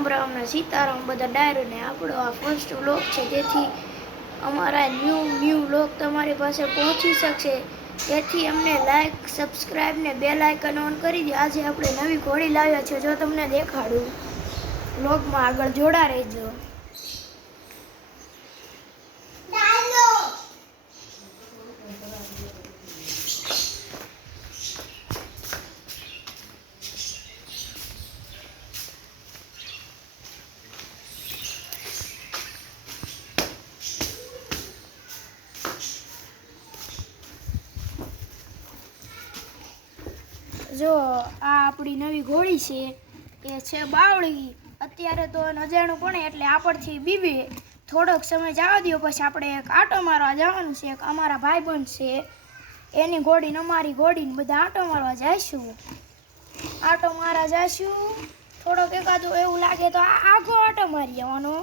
રામ રામ ને સીતારામ બધા ડાયરો ને આપણો આ ફર્સ્ટ વ્લોગ છે, જેથી અમારા ન્યૂ વ્લોગ તમારી પાસે પહોંચી શકશે, તેથી અમને લાઈક સબસ્ક્રાઈબ ને બેલ આઇકન ઓન કરી દો। આજે આપણે નવી ઘોડી લાવ્યા છે, જો તમને દેખાડું, વ્લોગમાં આગળ જોડા રહેજો। જો આ આપણી નવી ઘોડી છે, એ છે બાવળી। અત્યારે તો નજાણું પડે એટલે આપણથી બીબે થોડોક સમય જવા દો, પછી આપણે એક આંટો મારવા જવાનું છે। એક અમારા ભાઈબંધ છે, એની ઘોડી ને અમારી ઘોડીને બધા આંટો મારવા જઈશું। આંટો મારવા જઈશું, થોડોક એકાદો એવું લાગે તો આખો આંટો મારી આવવાનો।